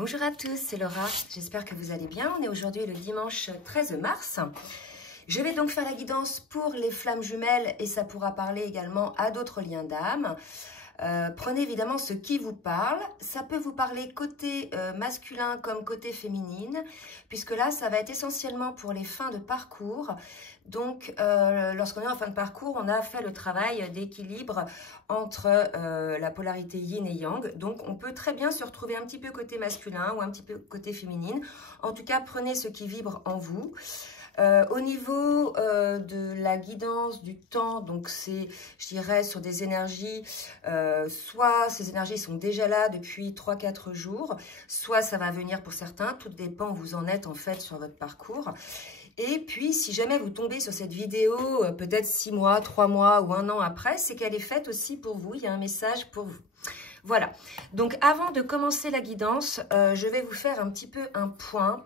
Bonjour à tous, c'est Laura, j'espère que vous allez bien. On est aujourd'hui le dimanche 13 mars. Je vais donc faire la guidance pour les flammes jumelles et ça pourra parler également à d'autres liens d'âme. Prenez évidemment ce qui vous parle. Ça peut vous parler côté masculin comme côté féminine, puisque là, ça va être essentiellement pour les fins de parcours. Donc, lorsqu'on est en fin de parcours, on a fait le travail d'équilibre entre la polarité yin et yang. Donc, on peut très bien se retrouver un petit peu côté masculin ou un petit peu côté féminine. En tout cas, prenez ce qui vibre en vous. Au niveau de la guidance du temps, donc c'est, je dirais, sur des énergies, soit ces énergies sont déjà là depuis 3-4 jours, soit ça va venir pour certains, tout dépend où vous en êtes en fait sur votre parcours. Et puis, si jamais vous tombez sur cette vidéo, peut-être 6 mois, 3 mois ou 1 an après, c'est qu'elle est faite aussi pour vous, il y a un message pour vous. Voilà, donc avant de commencer la guidance, je vais vous faire un petit peu un point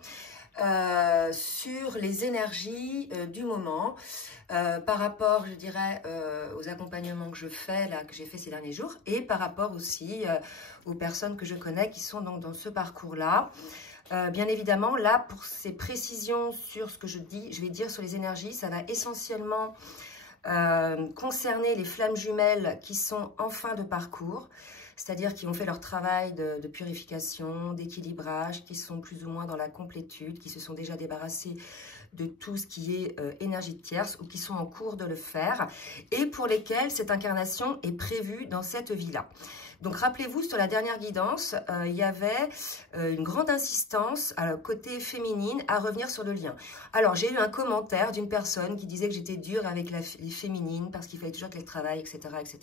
sur les énergies du moment par rapport, je dirais, aux accompagnements que je fais, là, que j'ai fait ces derniers jours, et par rapport aussi aux personnes que je connais qui sont donc dans ce parcours-là. Bien évidemment, là, pour ces précisions sur ce que je vais dire sur les énergies, ça va essentiellement concerner les flammes jumelles qui sont en fin de parcours, c'est-à-dire qui ont fait leur travail de purification, d'équilibrage, qui sont plus ou moins dans la complétude, qui se sont déjà débarrassés de tout ce qui est énergie de tierce ou qui sont en cours de le faire et pour lesquels cette incarnation est prévue dans cette vie-là. Donc rappelez-vous, sur la dernière guidance, il y avait une grande insistance côté féminine à revenir sur le lien. Alors j'ai eu un commentaire d'une personne qui disait que j'étais dure avec les féminines parce qu'il fallait toujours qu'elles travaillent, etc. etc.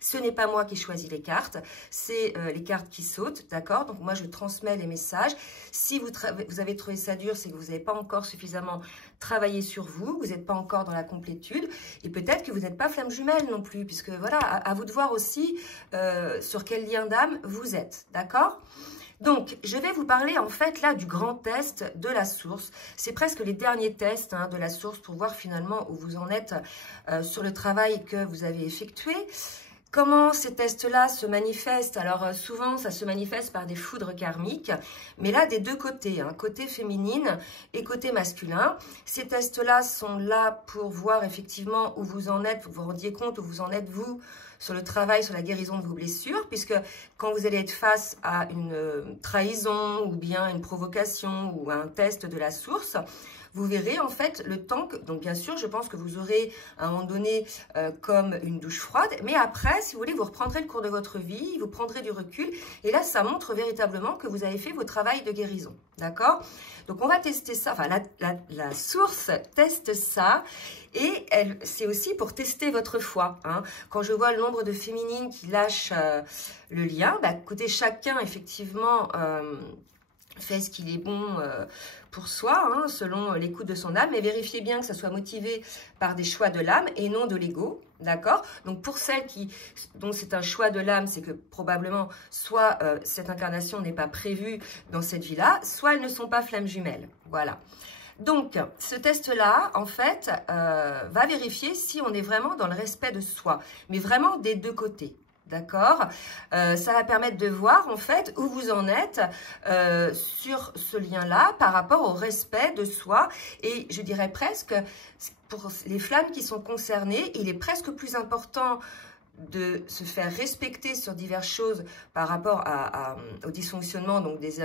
Ce n'est pas moi qui choisis les cartes, c'est les cartes qui sautent, d'accord? Donc moi je transmets les messages. Si vous avez trouvé ça dur, c'est que vous n'avez pas encore suffisamment travaillé sur vous, vous n'êtes pas encore dans la complétude et peut-être que vous n'êtes pas flamme jumelle non plus, puisque voilà, à vous de voir aussi sur quel lien d'âme vous êtes, d'accord? Donc, je vais vous parler en fait là du grand test de la source. C'est presque les derniers tests de la source pour voir finalement où vous en êtes sur le travail que vous avez effectué. Comment ces tests-là se manifestent? Alors souvent, ça se manifeste par des foudres karmiques, mais là des deux côtés, côté féminine et côté masculin. Ces tests-là sont là pour voir effectivement où vous en êtes, pour que vous vous rendiez compte où vous en êtes vous sur le travail, sur la guérison de vos blessures, puisque quand vous allez être face à une trahison ou bien une provocation ou un test de la source, vous verrez en fait le temps que, donc bien sûr je pense que vous aurez à un moment donné comme une douche froide, mais après si vous voulez vous reprendrez le cours de votre vie, vous prendrez du recul et là ça montre véritablement que vous avez fait vos travail de guérison, d'accord? Donc on va tester ça, enfin la source teste ça et c'est aussi pour tester votre foi. Quand je vois le nombre de féminines qui lâchent le lien, bah, écoutez, chacun effectivement fait ce qu'il est bon pour soi, selon l'écoute de son âme, mais vérifiez bien que ça soit motivé par des choix de l'âme et non de l'ego, d'accord? Donc pour celles dont c'est un choix de l'âme, c'est que probablement soit cette incarnation n'est pas prévue dans cette vie-là, soit elles ne sont pas flammes jumelles, voilà. Donc, ce test-là, en fait, va vérifier si on est vraiment dans le respect de soi, mais vraiment des deux côtés. D'accord? Ça va permettre de voir en fait où vous en êtes sur ce lien-là par rapport au respect de soi. Et je dirais presque, pour les flammes qui sont concernées, il est presque plus important de se faire respecter sur diverses choses par rapport au dysfonctionnement donc des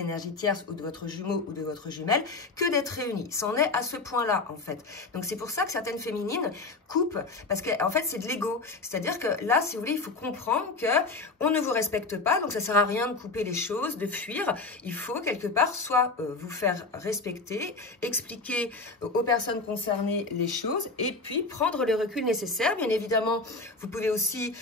énergies tierces ou de votre jumeau ou de votre jumelle que d'être réunis. C'en est à ce point-là en fait. Donc c'est pour ça que certaines féminines coupent parce qu'en fait c'est de l'ego. C'est-à-dire que là si vous voulez il faut comprendre que on ne vous respecte pas donc ça sert à rien de couper les choses, de fuir. Il faut quelque part soit vous faire respecter, expliquer aux personnes concernées les choses et puis prendre le recul nécessaire bien évidemment. Vous pouvez aussi,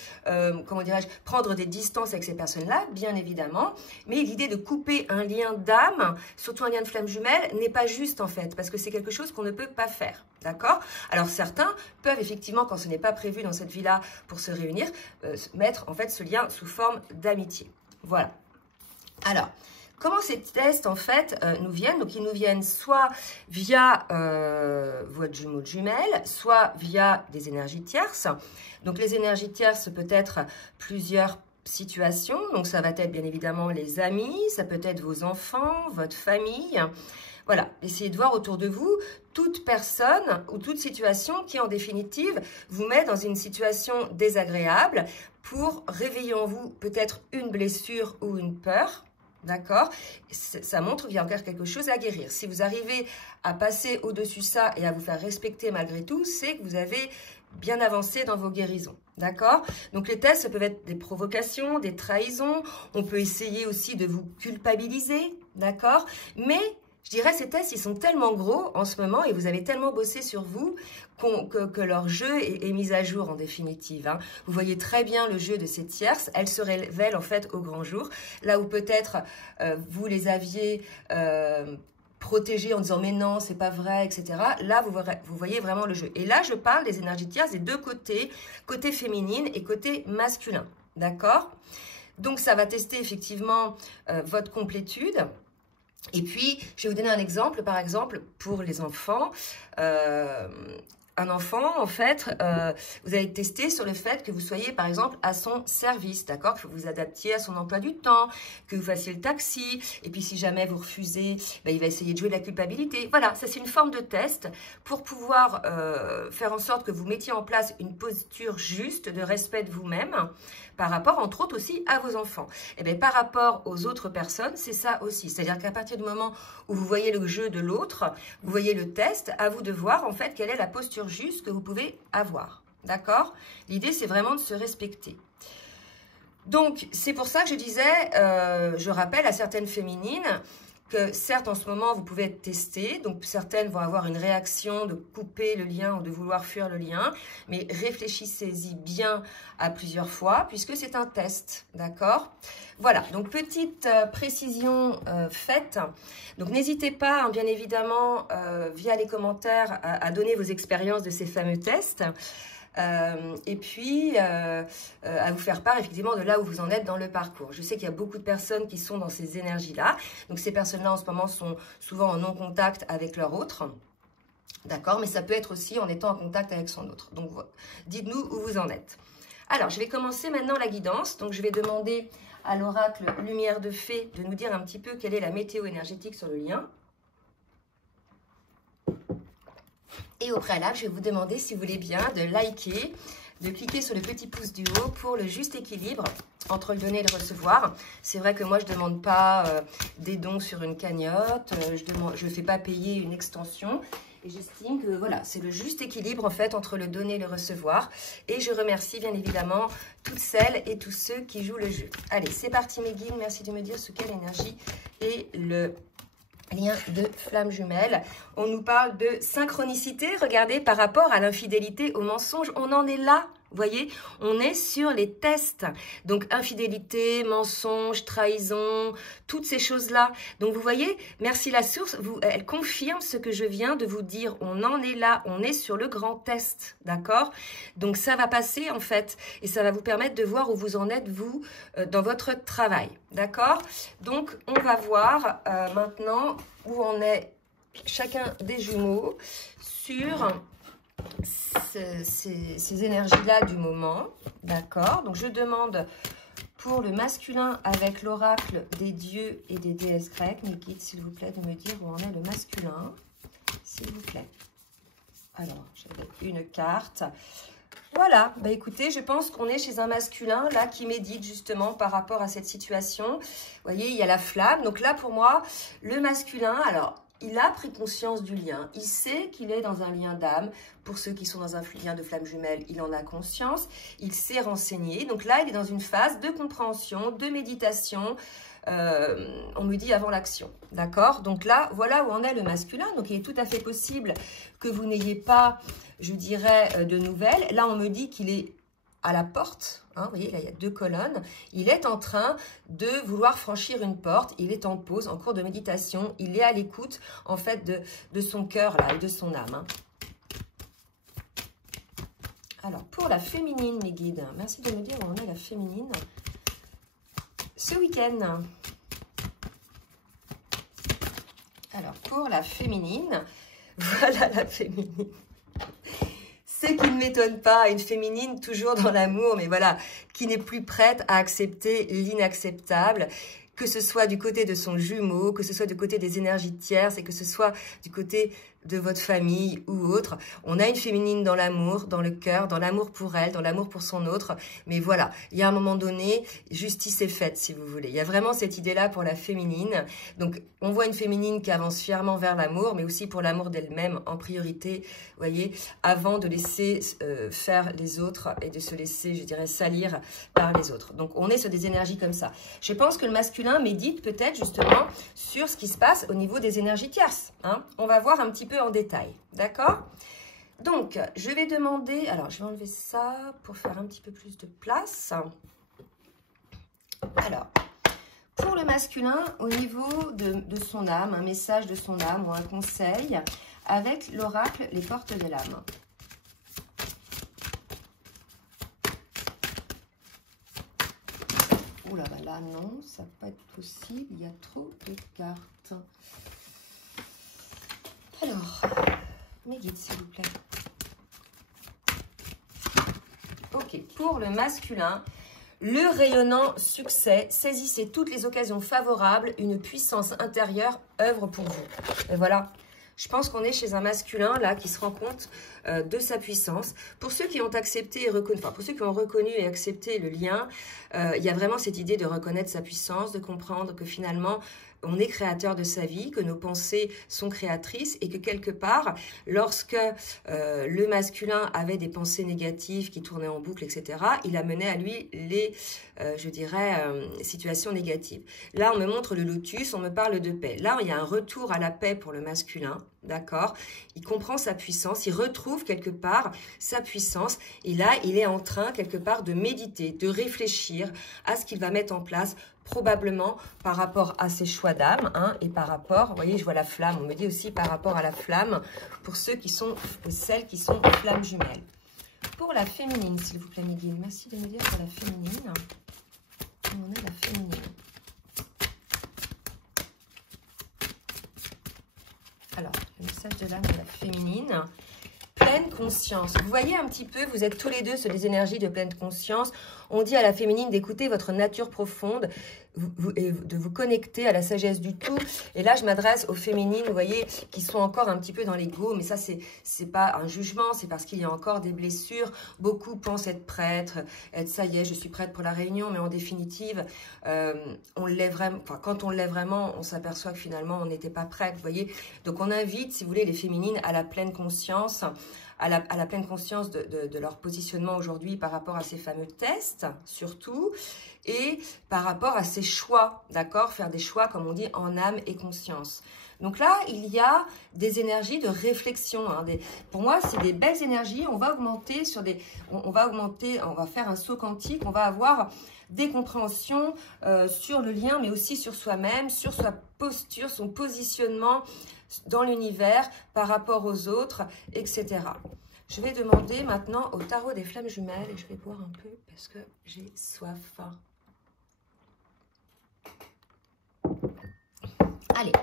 comment dirais-je, prendre des distances avec ces personnes-là, bien évidemment. Mais l'idée de couper un lien d'âme, surtout un lien de flamme jumelle, n'est pas juste en fait, parce que c'est quelque chose qu'on ne peut pas faire. D'accord? Alors certains peuvent effectivement, quand ce n'est pas prévu dans cette vie-là pour se réunir, mettre en fait ce lien sous forme d'amitié. Voilà. Alors, comment ces tests, en fait, nous viennent? Donc, ils nous viennent soit via votre jumeau de jumelle, soit via des énergies tierces. Donc, les énergies tierces, peut être plusieurs situation. Donc, ça va être bien évidemment les amis, ça peut être vos enfants, votre famille. Voilà, essayez de voir autour de vous toute personne ou toute situation qui, en définitive, vous met dans une situation désagréable pour réveiller en vous peut-être une blessure ou une peur. D'accord? Ça montre qu'il y a encore quelque chose à guérir. Si vous arrivez à passer au-dessus de ça et à vous faire respecter malgré tout, c'est que vous avez bien avancé dans vos guérisons. D'accord? Donc les tests, ça peut être des provocations, des trahisons. On peut essayer aussi de vous culpabiliser. D'accord? Mais je dirais, ces tests, ils sont tellement gros en ce moment et vous avez tellement bossé sur vous que leur jeu est mis à jour en définitive. Hein. Vous voyez très bien le jeu de ces tierces. Elles se révèlent en fait au grand jour. Là où peut-être vous les aviez protégées en disant mais non, c'est pas vrai, etc. Là, vous voyez vraiment le jeu. Et là, je parle des énergies tierces des deux côtés, côté féminine et côté masculin. D'accord? Donc, ça va tester effectivement votre complétude. Et puis, je vais vous donner un exemple, par exemple, pour les enfants. Un enfant, en fait, vous allez tester sur le fait que vous soyez, par exemple, à son service, d'accord? Que vous vous adaptiez à son emploi du temps, que vous fassiez le taxi. Et puis, si jamais vous refusez, ben, il va essayer de jouer de la culpabilité. Voilà, ça, c'est une forme de test pour pouvoir faire en sorte que vous mettiez en place une posture juste de respect de vous-même par rapport, entre autres, aussi à vos enfants. Et bien, par rapport aux autres personnes, c'est ça aussi. C'est-à-dire qu'à partir du moment où vous voyez le jeu de l'autre, vous voyez le test, à vous de voir, en fait, quelle est la posture juste que vous pouvez avoir. D'accord? L'idée, c'est vraiment de se respecter. Donc, c'est pour ça que je disais, je rappelle à certaines féminines que certes, en ce moment, vous pouvez être testées. Donc, certaines vont avoir une réaction de couper le lien ou de vouloir fuir le lien. Mais réfléchissez-y bien à plusieurs fois puisque c'est un test. D'accord? Voilà. Donc, petite précision faite. Donc, n'hésitez pas, hein, bien évidemment, via les commentaires, à donner vos expériences de ces fameux tests. Et puis à vous faire part effectivement de là où vous en êtes dans le parcours. Je sais qu'il y a beaucoup de personnes qui sont dans ces énergies-là. Donc ces personnes-là en ce moment sont souvent en non-contact avec leur autre. D'accord? Mais ça peut être aussi en étant en contact avec son autre. Donc dites-nous où vous en êtes. Alors je vais commencer maintenant la guidance. Donc je vais demander à l'oracle Lumière de Fée de nous dire un petit peu quelle est la météo énergétique sur le lien. Et au préalable, je vais vous demander, si vous voulez bien, de liker, de cliquer sur le petit pouce du haut pour le juste équilibre entre le donner et le recevoir. C'est vrai que moi, je ne demande pas des dons sur une cagnotte, je ne fais pas payer une extension. Et j'estime que voilà, c'est le juste équilibre en fait entre le donner et le recevoir. Et je remercie bien évidemment toutes celles et tous ceux qui jouent le jeu. Allez, c'est parti mes guides. Merci de me dire sous quelle énergie est le lien de flamme jumelle. On nous parle de synchronicité, regardez, par rapport à l'infidélité, au mensonge, on en est là, vous voyez, on est sur les tests. Donc, infidélité, mensonge, trahison, toutes ces choses-là. Donc, vous voyez, merci la source, elle confirme ce que je viens de vous dire. On en est là, on est sur le grand test, d'accord? Donc, ça va passer, en fait, et ça va vous permettre de voir où vous en êtes, vous, dans votre travail, d'accord? Donc, on va voir maintenant où en est chacun des jumeaux sur ces énergies-là du moment, d'accord? Donc, je demande pour le masculin avec l'oracle des dieux et des déesses grecques, mes guides, s'il vous plaît, de me dire où en est le masculin, s'il vous plaît. Alors, j'avais une carte. Voilà, bah écoutez, je pense qu'on est chez un masculin, là, qui médite justement par rapport à cette situation. Vous voyez, il y a la flamme. Donc là, pour moi, le masculin, alors, il a pris conscience du lien. Il sait qu'il est dans un lien d'âme. Pour ceux qui sont dans un lien de flamme jumelle, il en a conscience. Il s'est renseigné. Donc là, il est dans une phase de compréhension, de méditation. On me dit avant l'action. D'accord? Donc là, voilà où en est le masculin. Donc il est tout à fait possible que vous n'ayez pas, je dirais, de nouvelles. Là, on me dit qu'il est à la porte, hein, vous voyez, là, il y a deux colonnes. Il est en train de vouloir franchir une porte. Il est en pause, en cours de méditation. Il est à l'écoute, en fait, de son cœur, là, et de son âme. Hein. Alors, pour la féminine, mes guides, merci de me dire où en est la féminine ce week-end. Alors, pour la féminine, voilà la féminine. Ce qui ne m'étonne pas, une féminine toujours dans l'amour, mais voilà, qui n'est plus prête à accepter l'inacceptable, que ce soit du côté de son jumeau, que ce soit du côté des énergies tierces et que ce soit du côté de votre famille ou autre. On a une féminine dans l'amour, dans le cœur, dans l'amour pour elle, dans l'amour pour son autre. Mais voilà, il y a un moment donné, justice est faite, si vous voulez. Il y a vraiment cette idée-là pour la féminine. Donc, on voit une féminine qui avance fièrement vers l'amour, mais aussi pour l'amour d'elle-même en priorité, vous voyez, avant de laisser faire les autres et de se laisser, je dirais, salir par les autres. Donc, on est sur des énergies comme ça. Je pense que le masculin médite peut-être justement sur ce qui se passe au niveau des énergies tierces. Hein. On va voir un petit peu en détail, d'accord? Donc, je vais demander, alors je vais enlever ça pour faire un petit peu plus de place. Alors, pour le masculin, au niveau de son âme, un message de son âme ou un conseil avec l'oracle Les Portes de l'âme. Ouh là, là, non, ça ne va pas être possible, il y a trop de cartes. Alors, mes guides, s'il vous plaît. Ok, pour le masculin, le rayonnant succès, saisissez toutes les occasions favorables, une puissance intérieure œuvre pour vous. Et voilà, je pense qu'on est chez un masculin là qui se rend compte de sa puissance. Pour ceux qui ont accepté et reconnu, enfin pour ceux qui ont reconnu et accepté le lien, il y a vraiment cette idée de reconnaître sa puissance, de comprendre que finalement, on est créateur de sa vie, que nos pensées sont créatrices et que quelque part, lorsque le masculin avait des pensées négatives qui tournaient en boucle, etc., il amenait à lui les, je dirais, situations négatives. Là, on me montre le lotus, on me parle de paix. Là, il y a un retour à la paix pour le masculin, d'accord? Il comprend sa puissance, il retrouve quelque part sa puissance et là, il est en train quelque part de méditer, de réfléchir à ce qu'il va mettre en place probablement par rapport à ses choix d'âme hein, et par rapport, vous voyez, je vois la flamme, on me dit aussi par rapport à la flamme pour ceux qui sont, celles qui sont flammes jumelles. Pour la féminine, s'il vous plaît, Miguel, merci de me dire pour la féminine. On est la féminine. Alors, le message de l'âme de la féminine. Pleine conscience. Vous voyez un petit peu, vous êtes tous les deux sur des énergies de pleine conscience. On dit à la féminine d'écouter votre nature profonde et de vous connecter à la sagesse du tout. Et là, je m'adresse aux féminines, vous voyez, qui sont encore un petit peu dans l'ego. Mais ça, c'est pas un jugement, c'est parce qu'il y a encore des blessures. Beaucoup pensent être prêtres, être ça y est, je suis prête pour la réunion. Mais en définitive, on l'est vraiment. Enfin, quand on l'est vraiment, on s'aperçoit que finalement, on n'était pas prête, vous voyez. Donc, on invite, si vous voulez, les féminines à la pleine conscience. À la pleine conscience de leur positionnement aujourd'hui par rapport à ces fameux tests, surtout, et par rapport à ces choix, d'accord? Faire des choix, comme on dit, en âme et conscience. Donc là, il y a des énergies de réflexion. Hein, pour moi, c'est des belles énergies. On va augmenter sur des... On va faire un saut quantique. On va avoir des compréhensions sur le lien, mais aussi sur soi-même, sur sa posture, son positionnement dans l'univers par rapport aux autres, etc. Je vais demander maintenant au tarot des flammes jumelles et je vais boire un peu parce que j'ai soif. Allez,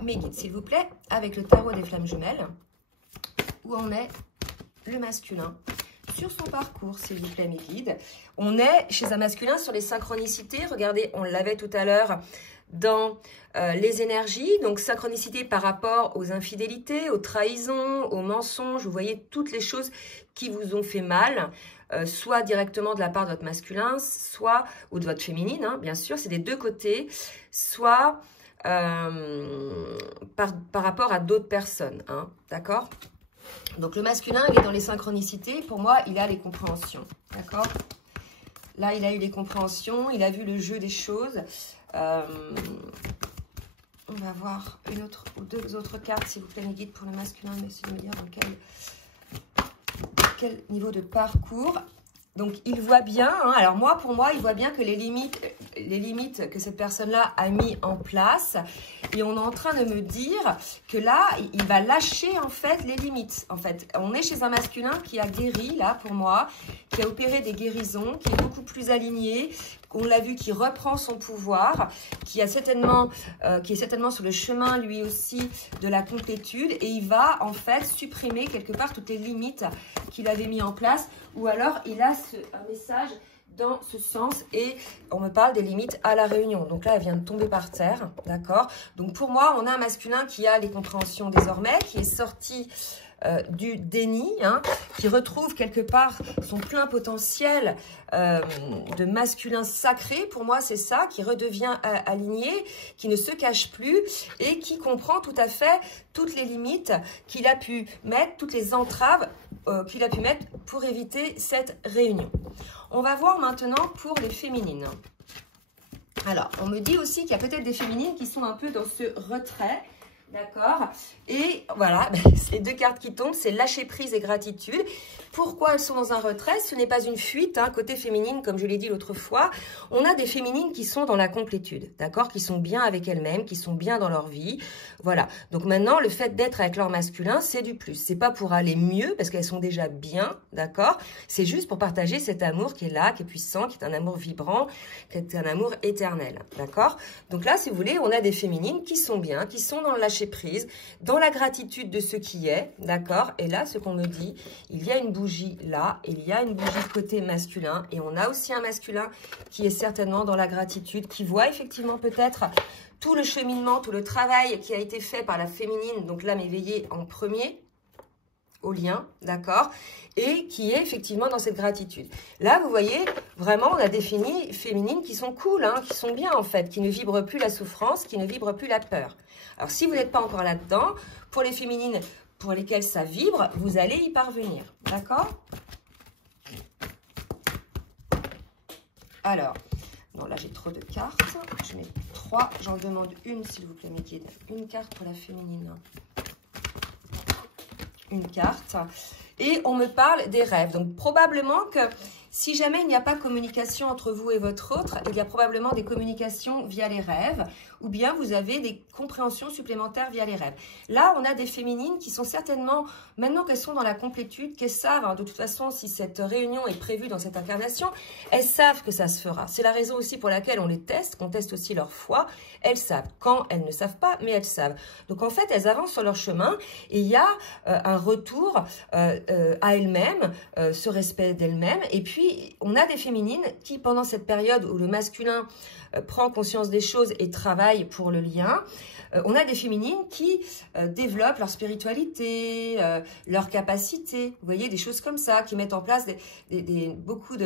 mes guides, s'il vous plaît, avec le tarot des flammes jumelles, où en est le masculin sur son parcours, s'il vous plaît, mes guides. On est chez un masculin sur les synchronicités. Regardez, on l'avait tout à l'heure dans les énergies, donc synchronicité par rapport aux infidélités, aux trahisons, aux mensonges. Vous voyez toutes les choses qui vous ont fait mal, soit directement de la part de votre masculin, soit ou de votre féminine, hein, bien sûr, c'est des deux côtés, soit par rapport à d'autres personnes, hein, d'accord? Donc le masculin, il est dans les synchronicités, pour moi, il a les compréhensions, d'accord? Là, il a eu les compréhensions, il a vu le jeu des choses. On va voir une autre ou deux autres cartes, s'il vous plaît, mes guides, pour le masculin. Merci de me dire dans quel niveau de parcours. Donc, il voit bien, hein, alors moi, pour moi, il voit bien que les limites que cette personne-là a mis en place. Et on est en train de me dire que là, il va lâcher, en fait, les limites. En fait, on est chez un masculin qui a guéri, là, pour moi, qui a opéré des guérisons, qui est beaucoup plus aligné. On l'a vu, qui reprend son pouvoir, qui est certainement sur le chemin, lui aussi, de la complétude. Et il va, en fait, supprimer quelque part toutes les limites qu'il avait mis en place. Ou alors, il a un message dans ce sens et on me parle des limites à la réunion. Donc là, elle vient de tomber par terre, d'accord? Donc pour moi, on a un masculin qui a les compréhensions désormais, qui est sorti du déni, hein, qui retrouve quelque part son plein potentiel de masculin sacré. Pour moi, c'est ça, qui redevient aligné, qui ne se cache plus et qui comprend tout à fait toutes les limites qu'il a pu mettre, toutes les entraves qu'il a pu mettre pour éviter cette réunion. On va voir maintenant pour les féminines. Alors, on me dit aussi qu'il y a peut-être des féminines qui sont un peu dans ce retrait. D'accord? Et voilà, les deux cartes qui tombent, c'est lâcher prise et gratitude. Pourquoi elles sont dans un retrait? Ce n'est pas une fuite, hein, côté féminine, comme je l'ai dit l'autre fois. On a des féminines qui sont dans la complétude, d'accord? Qui sont bien avec elles-mêmes, qui sont bien dans leur vie. Voilà. Donc maintenant, le fait d'être avec leur masculin, c'est du plus. C'est pas pour aller mieux, parce qu'elles sont déjà bien, d'accord? C'est juste pour partager cet amour qui est là, qui est puissant, qui est un amour vibrant, qui est un amour éternel, d'accord? Donc là, si vous voulez, on a des féminines qui sont bien, qui sont dans le lâcher prise, dans la gratitude de ce qui est, d'accord? Et là, ce qu'on me dit, il y a une bougie là, il y a une bougie côté masculin, et on a aussi un masculin qui est certainement dans la gratitude, qui voit effectivement peut-être tout le cheminement, tout le travail qui a été fait par la féminine, donc l'âme éveillée en premier, au lien, d'accord? Et qui est effectivement dans cette gratitude. Là, vous voyez, vraiment, on a des féminines qui sont cool, hein, qui sont bien en fait, qui ne vibrent plus la souffrance, qui ne vibrent plus la peur. Alors, si vous n'êtes pas encore là-dedans, pour les féminines pour lesquelles ça vibre, vous allez y parvenir, d'accord? Alors, non, là, j'ai trop de cartes. Je mets 3, j'en demande une, s'il vous plaît, mes guides. Une carte pour la féminine. Une carte. Et on me parle des rêves. Donc, probablement que si jamais il n'y a pas de communication entre vous et votre autre, il y a probablement des communications via les rêves ou bien vous avez des compréhensions supplémentaires via les rêves. Là, on a des féminines qui sont certainement, maintenant qu'elles sont dans la complétude, qu'elles savent, hein, de toute façon, si cette réunion est prévue dans cette incarnation, elles savent que ça se fera. C'est la raison aussi pour laquelle on les teste, qu'on teste aussi leur foi. Elles savent. Quand elles ne savent pas, mais elles savent. Donc, en fait, elles avancent sur leur chemin et il y a un retour à elles-mêmes, ce respect d'elles-mêmes. Et puis, on a des féminines qui, pendant cette période où le masculin prend conscience des choses et travaille pour le lien, on a des féminines qui développent leur spiritualité, leur capacité, vous voyez, des choses comme ça, qui mettent en place beaucoup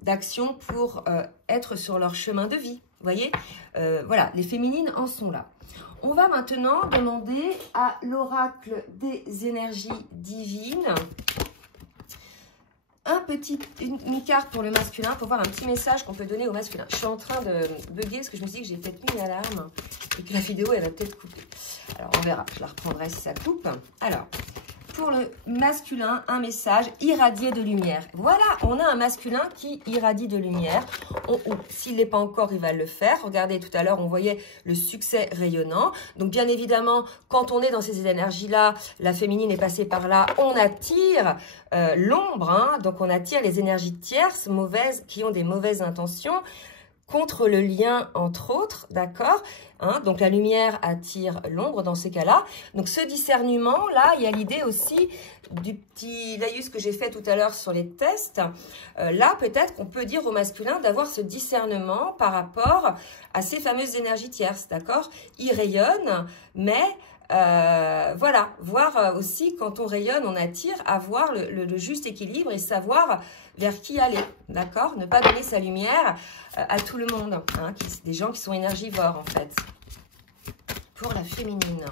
d'actions pour être sur leur chemin de vie, vous voyez. Voilà, les féminines en sont là. On va maintenant demander à l'oracle des énergies divines une carte pour le masculin, pour voir un petit message qu'on peut donner au masculin. Je suis en train de bugger parce que je me suis dit que j'ai peut-être mis une alarme et que la vidéo, elle va peut-être couper. Alors, on verra. Je la reprendrai si ça coupe. Alors, pour le masculin, un message irradié de lumière. Voilà, on a un masculin qui irradie de lumière. S'il n'est pas encore, il va le faire. Regardez, tout à l'heure, on voyait le succès rayonnant. Donc, bien évidemment, quand on est dans ces énergies-là, la féminine est passée par là, on attire l'ombre. Hein, donc, on attire les énergies tierces, mauvaises, qui ont des mauvaises intentions, contre le lien, entre autres, d'accord, hein, donc la lumière attire l'ombre dans ces cas-là. Donc ce discernement-là, il y a l'idée aussi du petit laïus que j'ai fait tout à l'heure sur les tests. Là, peut-être qu'on peut dire au masculin d'avoir ce discernement par rapport à ces fameuses énergies tierces, d'accord. Il rayonne, mais voilà, voir aussi quand on rayonne, on attire à voir le juste équilibre et savoir vers qui aller, d'accord? Ne pas donner sa lumière à tout le monde, hein, des gens qui sont énergivores en fait. Pour la féminine,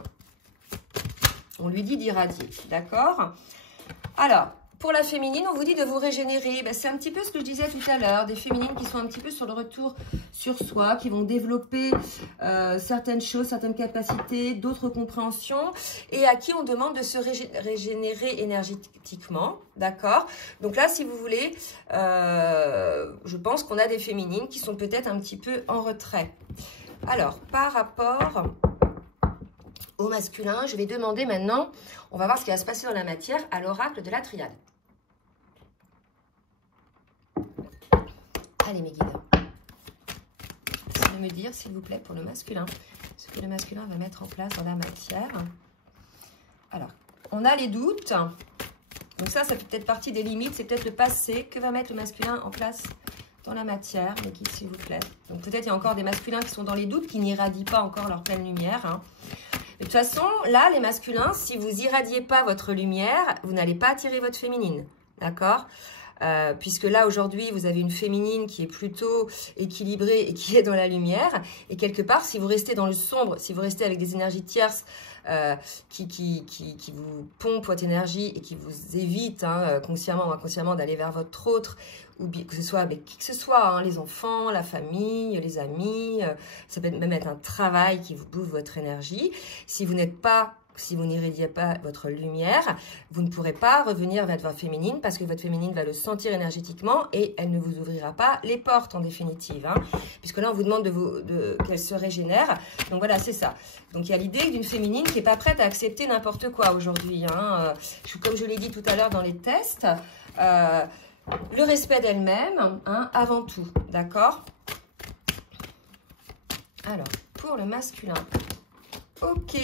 on lui dit d'irradier, d'accord? Alors, pour la féminine, on vous dit de vous régénérer. Ben, c'est un petit peu ce que je disais tout à l'heure, des féminines qui sont un petit peu sur le retour sur soi, qui vont développer certaines choses, certaines capacités, d'autres compréhensions, et à qui on demande de se régénérer énergétiquement, d'accord? Donc là, si vous voulez, je pense qu'on a des féminines qui sont peut-être un petit peu en retrait. Alors, par rapport au masculin, je vais demander maintenant, on va voir ce qui va se passer dans la matière, à l'oracle de la triade. Allez mes guides, essayez de me dire s'il vous plaît pour le masculin, ce que le masculin va mettre en place dans la matière. Alors, on a les doutes, donc ça fait peut-être partie des limites, c'est peut-être le passé, que va mettre le masculin en place dans la matière, mais qui, s'il vous plaît. Donc peut-être il y a encore des masculins qui sont dans les doutes, qui n'irradient pas encore leur pleine lumière. Hein. De toute façon, là, les masculins, si vous irradiez pas votre lumière, vous n'allez pas attirer votre féminine. D'accord ? Puisque là, aujourd'hui, vous avez une féminine qui est plutôt équilibrée et qui est dans la lumière. Et quelque part, si vous restez dans le sombre, si vous restez avec des énergies tierces qui vous pompent votre énergie et qui vous évitent, hein, consciemment ou inconsciemment, d'aller vers votre autre, ou que ce soit avec qui que ce soit, hein, les enfants, la famille, les amis, ça peut même être un travail qui vous bouffe votre énergie. Si vous n'irradiez pas votre lumière, vous ne pourrez pas revenir vers votre féminine parce que votre féminine va le sentir énergétiquement et elle ne vous ouvrira pas les portes en définitive. Hein, puisque là, on vous demande qu'elle se régénère. Donc voilà, c'est ça. Donc il y a l'idée d'une féminine qui n'est pas prête à accepter n'importe quoi aujourd'hui. Hein. Comme je l'ai dit tout à l'heure dans les tests, le respect d'elle-même, hein, avant tout. D'accord ? Alors, pour le masculin. Ok.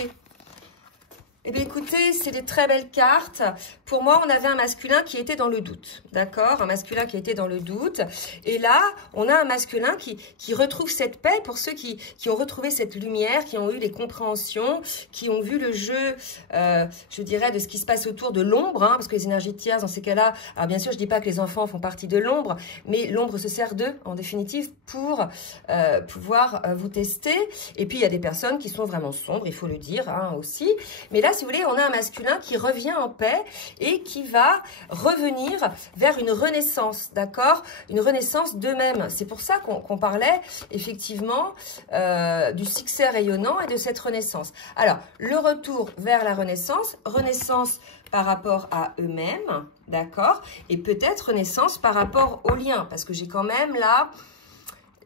Eh bien, écoutez, c'est des très belles cartes. Pour moi, on avait un masculin qui était dans le doute, d'accord? Un masculin qui était dans le doute. Et là, on a un masculin qui retrouve cette paix pour ceux qui ont retrouvé cette lumière, qui ont eu les compréhensions, qui ont vu le jeu, je dirais, de ce qui se passe autour de l'ombre, hein, parce que les énergies tierces, dans ces cas-là, alors bien sûr, je dis pas que les enfants font partie de l'ombre, mais l'ombre se sert d'eux, en définitive, pour pouvoir vous tester. Et puis, il y a des personnes qui sont vraiment sombres, il faut le dire, hein, aussi. Mais là, si vous voulez, on a un masculin qui revient en paix et qui va revenir vers une renaissance, d'accord? Une renaissance d'eux-mêmes. C'est pour ça qu'on parlait effectivement du succès rayonnant et de cette renaissance. Alors, le retour vers la renaissance par rapport à eux-mêmes, d'accord? Et peut-être renaissance par rapport au lien, parce que j'ai quand même là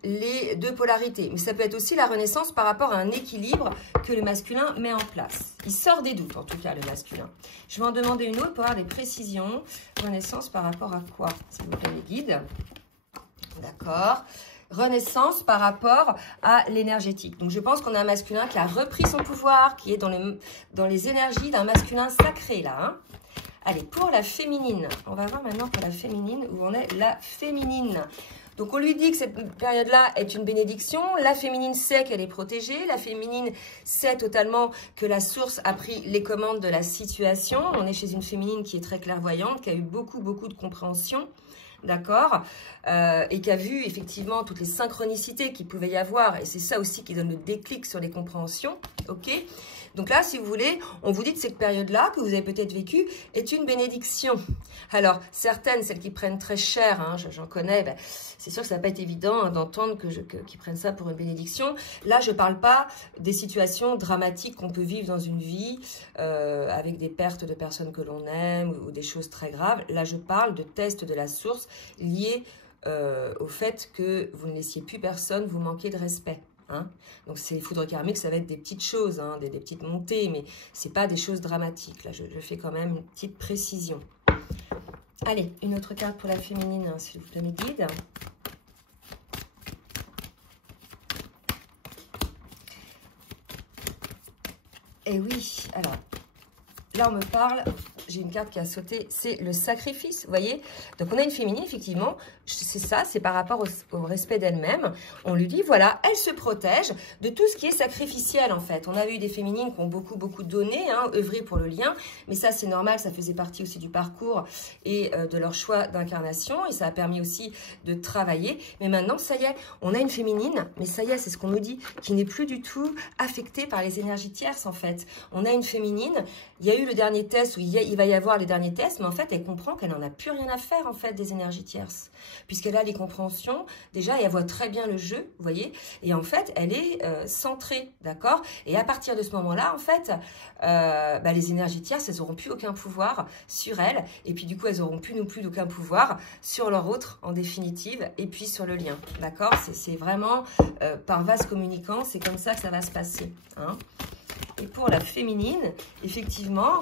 les deux polarités. Mais ça peut être aussi la renaissance par rapport à un équilibre que le masculin met en place. Il sort des doutes, en tout cas, le masculin. Je vais en demander une autre pour avoir des précisions. Renaissance par rapport à quoi, s'il vous plaît, les guides? D'accord. Renaissance par rapport à l'énergétique. Donc, je pense qu'on a un masculin qui a repris son pouvoir, qui est dans les énergies d'un masculin sacré, là. Hein. Allez, pour la féminine. On va voir maintenant pour la féminine, où on est la féminine. Donc, on lui dit que cette période-là est une bénédiction. La féminine sait qu'elle est protégée. La féminine sait totalement que la source a pris les commandes de la situation. On est chez une féminine qui est très clairvoyante, qui a eu beaucoup de compréhension. D'accord, et qui a vu effectivement toutes les synchronicités qu'il pouvait y avoir. Et c'est ça aussi qui donne le déclic sur les compréhensions. Ok. Donc là, si vous voulez, on vous dit que cette période-là, que vous avez peut-être vécue, est une bénédiction. Alors, certaines, celles qui prennent très cher, hein, j'en connais, ben, c'est sûr que ça va pas être évident hein, d'entendre qu'ils prennent ça pour une bénédiction. Là, je parle pas des situations dramatiques qu'on peut vivre dans une vie, avec des pertes de personnes que l'on aime, ou des choses très graves. Là, je parle de tests de la source liés au fait que vous ne laissiez plus personne vous manquer de respect. Hein. Donc ces foudres karmiques, ça va être des petites choses, hein, des petites montées, mais c'est pas des choses dramatiques. Là, je fais quand même une petite précision. Allez, une autre carte pour la féminine, hein, s'il vous plaît, mes guides. Et oui, alors, là on me parle, j'ai une carte qui a sauté, c'est le sacrifice, vous voyez. Donc on a une féminine, effectivement, c'est ça, c'est par rapport au respect d'elle-même. On lui dit, voilà, elle se protège de tout ce qui est sacrificiel, en fait. On a eu des féminines qui ont beaucoup donné, hein, œuvré pour le lien, mais ça c'est normal, ça faisait partie aussi du parcours et de leur choix d'incarnation, et ça a permis aussi de travailler. Mais maintenant, ça y est, on a une féminine, mais ça y est, c'est ce qu'on nous dit, qui n'est plus du tout affectée par les énergies tierces, en fait. On a une féminine, il y a eu le dernier test, où il va y avoir les derniers tests, mais en fait, elle comprend qu'elle n'en a plus rien à faire, en fait, des énergies tierces. Puisqu'elle a les compréhensions, déjà, elle voit très bien le jeu, vous voyez, et en fait, elle est centrée, d'accord? Et à partir de ce moment-là, en fait, les énergies tierces, elles n'auront plus aucun pouvoir sur elle, et puis du coup, elles n'auront plus non plus aucun pouvoir sur leur autre, en définitive, et puis sur le lien, d'accord? C'est vraiment par vase communicant, c'est comme ça que ça va se passer, hein? Et pour la féminine, effectivement,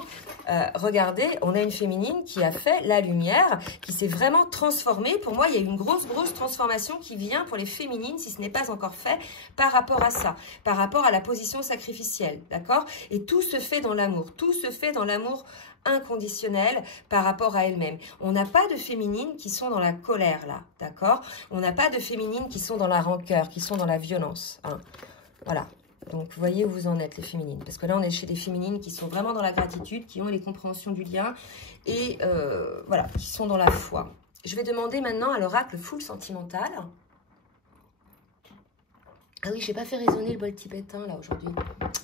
regardez, on a une féminine qui a fait la lumière, qui s'est vraiment transformée. Pour moi, il y a une grosse transformation qui vient pour les féminines, si ce n'est pas encore fait, par rapport à ça, par rapport à la position sacrificielle, d'accord? Et tout se fait dans l'amour, tout se fait dans l'amour inconditionnelle par rapport à elle-même. On n'a pas de féminines qui sont dans la colère, là, d'accord? On n'a pas de féminines qui sont dans la rancœur, qui sont dans la violence, hein. Voilà. Donc, vous voyez où vous en êtes, les féminines. Parce que là, on est chez des féminines qui sont vraiment dans la gratitude, qui ont les compréhensions du lien et voilà, qui sont dans la foi. Je vais demander maintenant à l'oracle full sentimental. Ah oui, je n'ai pas fait résonner le bol tibétain, là, aujourd'hui.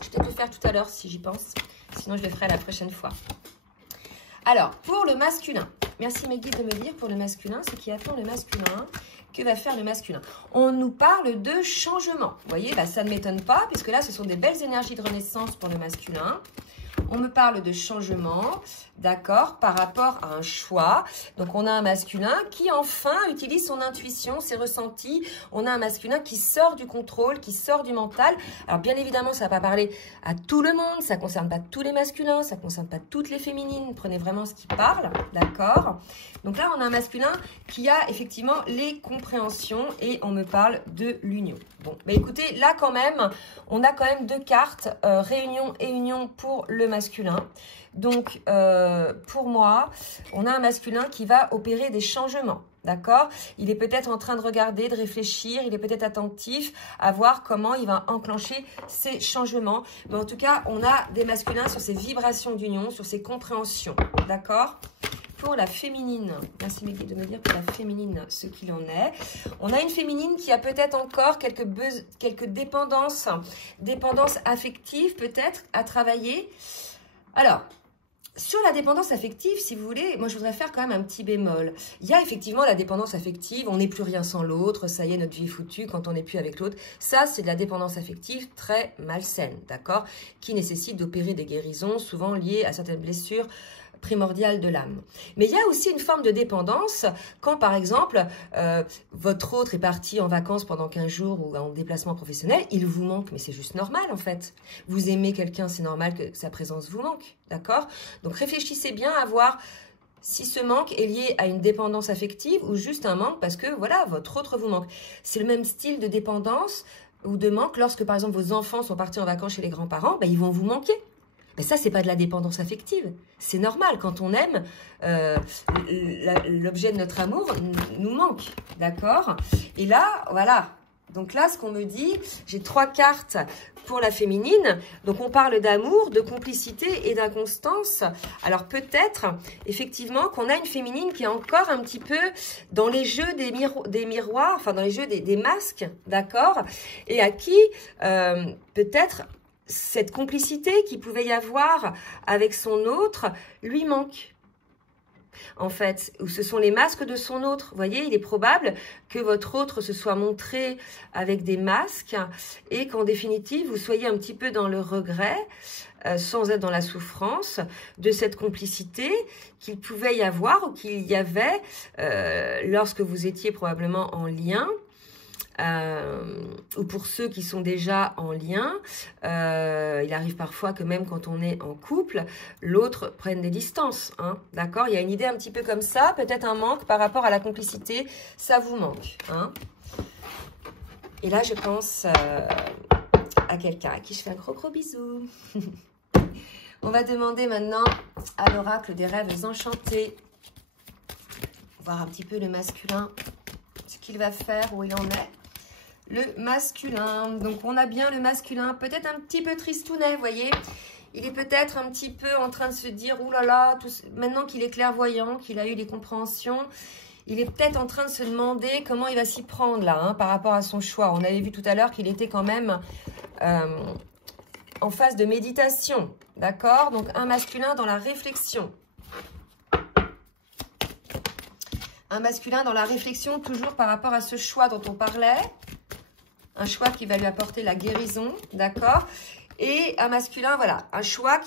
Je vais peut-être le faire tout à l'heure, si j'y pense. Sinon, je le ferai la prochaine fois. Alors, pour le masculin. Merci, mes guides, de me dire pour le masculin, ce qui attend le masculin. Que va faire le masculin? On nous parle de changement. Vous voyez, là, ça ne m'étonne pas, puisque là, ce sont des belles énergies de renaissance pour le masculin. On me parle de changement, d'accord, par rapport à un choix. Donc, on a un masculin qui, enfin, utilise son intuition, ses ressentis. On a un masculin qui sort du contrôle, qui sort du mental. Alors, bien évidemment, ça ne va pas parler à tout le monde. Ça ne concerne pas tous les masculins. Ça ne concerne pas toutes les féminines. Prenez vraiment ce qui parle, d'accord? Donc là, on a un masculin qui a effectivement les compréhensions et on me parle de l'union. Bon, bah écoutez, là, quand même, on a quand même deux cartes, réunion et union pour le masculin. Donc, pour moi, on a un masculin qui va opérer des changements, d'accord? Il est peut-être en train de regarder, de réfléchir, il est peut-être attentif à voir comment il va enclencher ces changements. Mais en tout cas, on a des masculins sur ces vibrations d'union, sur ces compréhensions, d'accord? Pour la féminine, merci mes guides de me dire pour la féminine ce qu'il en est. On a une féminine qui a peut-être encore quelques dépendances affectives peut-être à travailler. Alors, sur la dépendance affective, si vous voulez, moi je voudrais faire quand même un petit bémol. Il y a effectivement la dépendance affective, on n'est plus rien sans l'autre, ça y est, notre vie est foutue quand on n'est plus avec l'autre. Ça, c'est de la dépendance affective très malsaine, d'accord? Qui nécessite d'opérer des guérisons, souvent liées à certaines blessures primordiale de l'âme. Mais il y a aussi une forme de dépendance quand, par exemple, votre autre est parti en vacances pendant 15 jours ou en déplacement professionnel, il vous manque, mais c'est juste normal en fait. Vous aimez quelqu'un, c'est normal que sa présence vous manque, d'accord? Donc réfléchissez bien à voir si ce manque est lié à une dépendance affective ou juste un manque parce que, voilà, votre autre vous manque. C'est le même style de dépendance ou de manque lorsque, par exemple, vos enfants sont partis en vacances chez les grands-parents, ben, ils vont vous manquer. Mais ça, c'est pas de la dépendance affective. C'est normal. Quand on aime, l'objet de notre amour nous manque. D'accord? Et là, voilà. Donc là, ce qu'on me dit, j'ai 3 cartes pour la féminine. Donc, on parle d'amour, de complicité et d'inconstance. Alors, peut-être, effectivement, qu'on a une féminine qui est encore un petit peu dans les jeux des miroirs, enfin, dans les jeux des masques, d'accord? Et à qui, peut-être, cette complicité qu'il pouvait y avoir avec son autre lui manque. En fait, ou ce sont les masques de son autre. Vous voyez, il est probable que votre autre se soit montré avec des masques et qu'en définitive, vous soyez un petit peu dans le regret, sans être dans la souffrance, de cette complicité qu'il pouvait y avoir ou qu'il y avait lorsque vous étiez probablement en lien. Ou pour ceux qui sont déjà en lien, il arrive parfois que même quand on est en couple, l'autre prenne des distances, hein, d'accord? Il y a une idée un petit peu comme ça, peut-être un manque par rapport à la complicité, ça vous manque, hein? Et là, je pense à quelqu'un à qui je fais un gros bisou. On va demander maintenant à l'oracle des rêves enchantés, voir un petit peu le masculin, ce qu'il va faire, où il en est. Le masculin, donc on a bien le masculin, peut-être un petit peu tristounet, vous voyez. Il est peut-être un petit peu en train de se dire, oulala, maintenant qu'il est clairvoyant, qu'il a eu les compréhensions, il est peut-être en train de se demander comment il va s'y prendre là, hein, par rapport à son choix. On avait vu tout à l'heure qu'il était quand même en phase de méditation, d'accord? Donc un masculin dans la réflexion. Un masculin dans la réflexion, toujours par rapport à ce choix dont on parlait. Un choix qui va lui apporter la guérison, d'accord? Et un masculin, voilà, un choix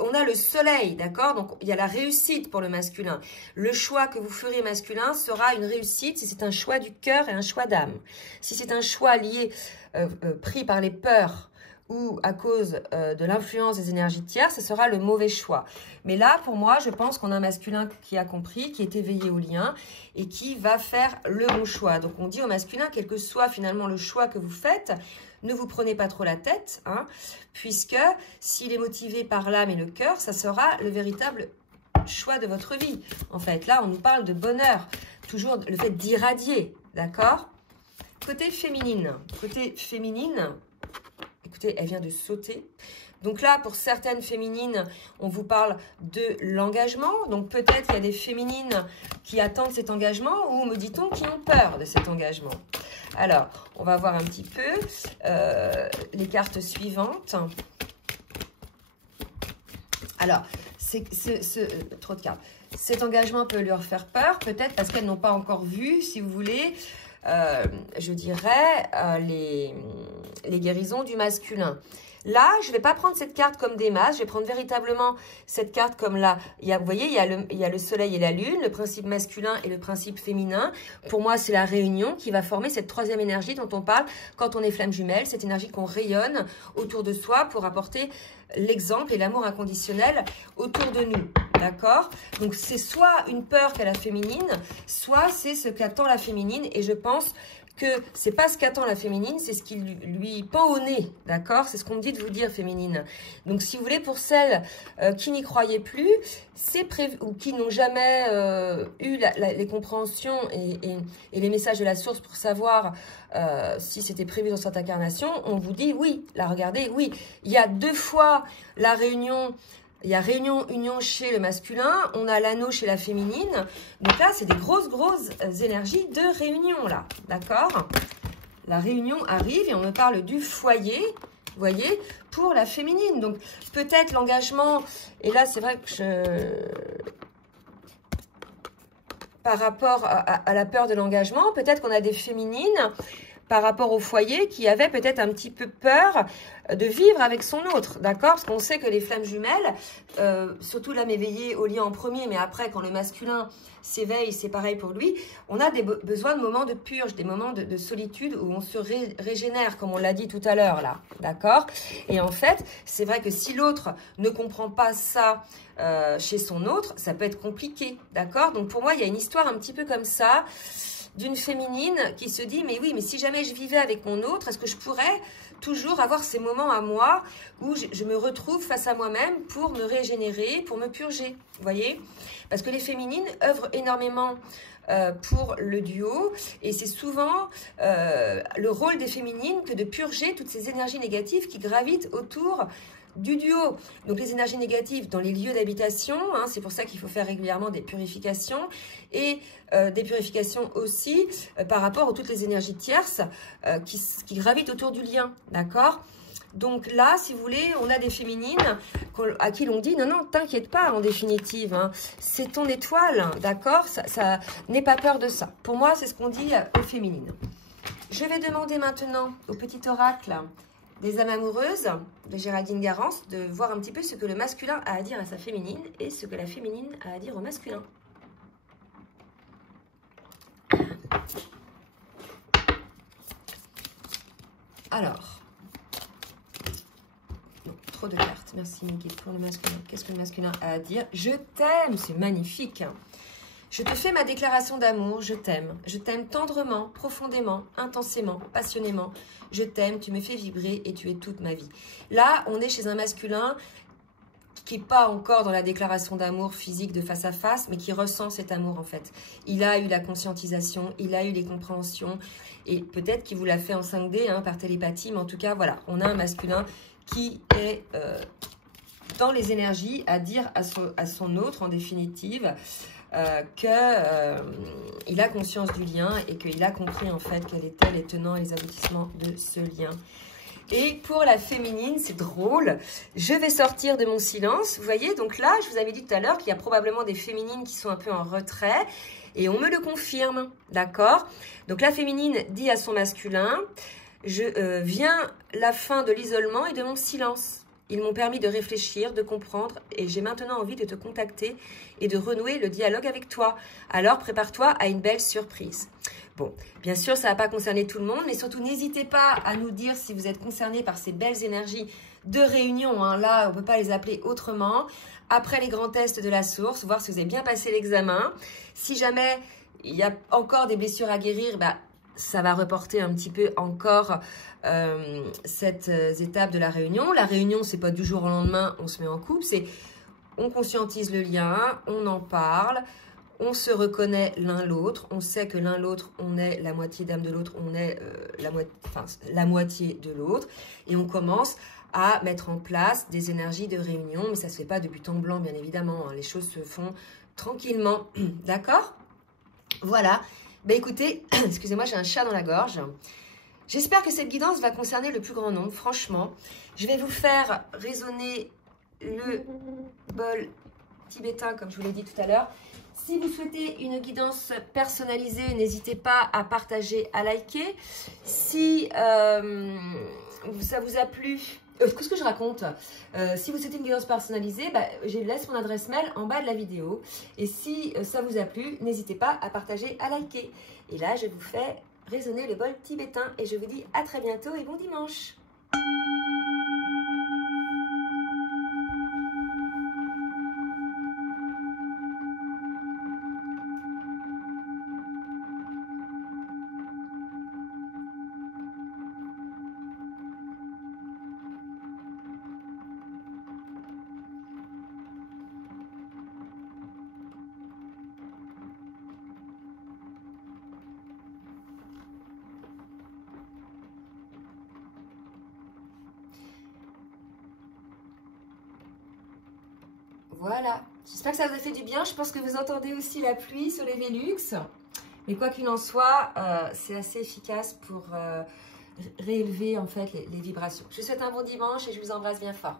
on a le soleil, d'accord? Donc, il y a la réussite pour le masculin. Le choix que vous ferez masculin sera une réussite si c'est un choix du cœur et un choix d'âme. Si c'est un choix lié, pris par les peurs ou à cause de l'influence des énergies tierces, ce sera le mauvais choix. Mais là, pour moi, je pense qu'on a un masculin qui a compris, qui est éveillé au lien et qui va faire le bon choix. Donc, on dit au masculin, quel que soit finalement le choix que vous faites, ne vous prenez pas trop la tête, hein, puisque s'il est motivé par l'âme et le cœur, ça sera le véritable choix de votre vie. En fait, là, on nous parle de bonheur. Toujours le fait d'irradier, d'accord? Côté féminine, écoutez, elle vient de sauter. Donc là, pour certaines féminines, on vous parle de l'engagement. Donc peut-être il y a des féminines qui attendent cet engagement ou, me dit-on, qui ont peur de cet engagement. Alors, on va voir un petit peu les cartes suivantes. Alors, trop de cartes. Cet engagement peut leur faire peur, peut-être parce qu'elles n'ont pas encore vu, si vous voulez, je dirais, les guérisons du masculin. Là, je ne vais pas prendre cette carte comme des masses, je vais prendre véritablement cette carte comme là. Vous voyez, il y a le soleil et la lune, le principe masculin et le principe féminin. Pour moi, c'est la réunion qui va former cette troisième énergie dont on parle quand on est flamme jumelle, cette énergie qu'on rayonne autour de soi pour apporter l'exemple et l'amour inconditionnel autour de nous. D'accord? Donc, c'est soit une peur qu'a la féminine, soit c'est ce qu'attend la féminine. Et je pense que c'est pas ce qu'attend la féminine, c'est ce qui lui pend au nez, d'accord? C'est ce qu'on me dit de vous dire, féminine. Donc, si vous voulez, pour celles qui n'y croyaient plus, c'est prévu, ou qui n'ont jamais eu les compréhensions et les messages de la source pour savoir si c'était prévu dans cette incarnation, on vous dit oui, là, regardez, oui. Il y a 2 fois la réunion. Il y a réunion, union chez le masculin, on a l'anneau chez la féminine. Donc là, c'est des grosses énergies de réunion, là. D'accord? La réunion arrive et on me parle du foyer, vous voyez, pour la féminine. Donc, peut-être l'engagement, et là, c'est vrai que par rapport à la peur de l'engagement, peut-être qu'on a des féminines par rapport au foyer qui avait peut-être un petit peu peur de vivre avec son autre, d'accord? Parce qu'on sait que les flammes jumelles, surtout l'âme éveillée au lien en premier, mais après quand le masculin s'éveille, c'est pareil pour lui, on a besoin de moments de purge, des moments de solitude où on se régénère, comme on l'a dit tout à l'heure là, d'accord? Et en fait, c'est vrai que si l'autre ne comprend pas ça chez son autre, ça peut être compliqué, d'accord? Donc pour moi, il y a une histoire un petit peu comme ça, d'une féminine qui se dit, mais oui, mais si jamais je vivais avec mon autre, est-ce que je pourrais toujours avoir ces moments à moi où je me retrouve face à moi-même pour me régénérer, pour me purger, vous voyez? Parce que les féminines œuvrent énormément pour le duo et c'est souvent le rôle des féminines que de purger toutes ces énergies négatives qui gravitent autour du duo. Donc les énergies négatives dans les lieux d'habitation, hein, c'est pour ça qu'il faut faire régulièrement des purifications et des purifications aussi par rapport à toutes les énergies tierces qui gravitent autour du lien, d'accord? Donc là, si vous voulez, on a des féminines à qui l'on dit, non, non, t'inquiète pas en définitive, hein, c'est ton étoile, d'accord? Ça n'aie pas peur de ça. Pour moi, c'est ce qu'on dit aux féminines. Je vais demander maintenant au petit oracle des âmes amoureuses de Géraldine Garance de voir un petit peu ce que le masculin a à dire à sa féminine et ce que la féminine a à dire au masculin. Alors, non, trop de cartes. Merci Miguel pour le masculin. Qu'est-ce que le masculin a à dire? Je t'aime, c'est magnifique. Je te fais ma déclaration d'amour, je t'aime. Je t'aime tendrement, profondément, intensément, passionnément. Je t'aime, tu me fais vibrer et tu es toute ma vie. Là, on est chez un masculin qui n'est pas encore dans la déclaration d'amour physique de face à face, mais qui ressent cet amour en fait. Il a eu la conscientisation, il a eu les compréhensions, et peut-être qu'il vous l'a fait en 5D, hein, par télépathie, mais en tout cas, voilà, on a un masculin qui est dans les énergies à dire à son autre, en définitive, qu'il a conscience du lien et qu'il a compris en fait quels étaient les tenants et les aboutissements de ce lien. Et pour la féminine, c'est drôle, je vais sortir de mon silence, vous voyez, donc là, je vous avais dit tout à l'heure qu'il y a probablement des féminines qui sont un peu en retrait, et on me le confirme, d'accord? Donc la féminine dit à son masculin, viens la fin de l'isolement et de mon silence. Ils m'ont permis de réfléchir, de comprendre, et j'ai maintenant envie de te contacter et de renouer le dialogue avec toi. Alors, prépare-toi à une belle surprise. Bon, bien sûr, ça ne va pas concerner tout le monde, mais surtout, n'hésitez pas à nous dire si vous êtes concerné par ces belles énergies de réunion. Hein. Là, on ne peut pas les appeler autrement. Après les grands tests de la source, voir si vous avez bien passé l'examen. Si jamais il y a encore des blessures à guérir, bah, ça va reporter un petit peu encore cette étape de la réunion. La réunion, c'est pas du jour au lendemain, on se met en couple, c'est on conscientise le lien, on en parle, on se reconnaît l'un l'autre, on sait que l'un l'autre, on est la moitié d'âme de l'autre, on est la moitié de l'autre, et on commence à mettre en place des énergies de réunion, mais ça ne se fait pas de but en blanc, bien évidemment, hein, les choses se font tranquillement, d'accord? Voilà, ben écoutez, excusez-moi, j'ai un chat dans la gorge. J'espère que cette guidance va concerner le plus grand nombre, franchement. Je vais vous faire résonner le bol tibétain, comme je vous l'ai dit tout à l'heure. Si vous souhaitez une guidance personnalisée, n'hésitez pas à partager, à liker. Si ça vous a plu, qu'est-ce que je raconte? Si vous souhaitez une guidance personnalisée, bah, je laisse mon adresse mail en bas de la vidéo. Et si ça vous a plu, n'hésitez pas à partager, à liker. Et là, je vous fais résonner le bol tibétain. Et je vous dis à très bientôt et bon dimanche. Voilà, j'espère que ça vous a fait du bien. Je pense que vous entendez aussi la pluie sur les Velux. Mais quoi qu'il en soit, c'est assez efficace pour réélever en fait les vibrations. Je vous souhaite un bon dimanche et je vous embrasse bien fort.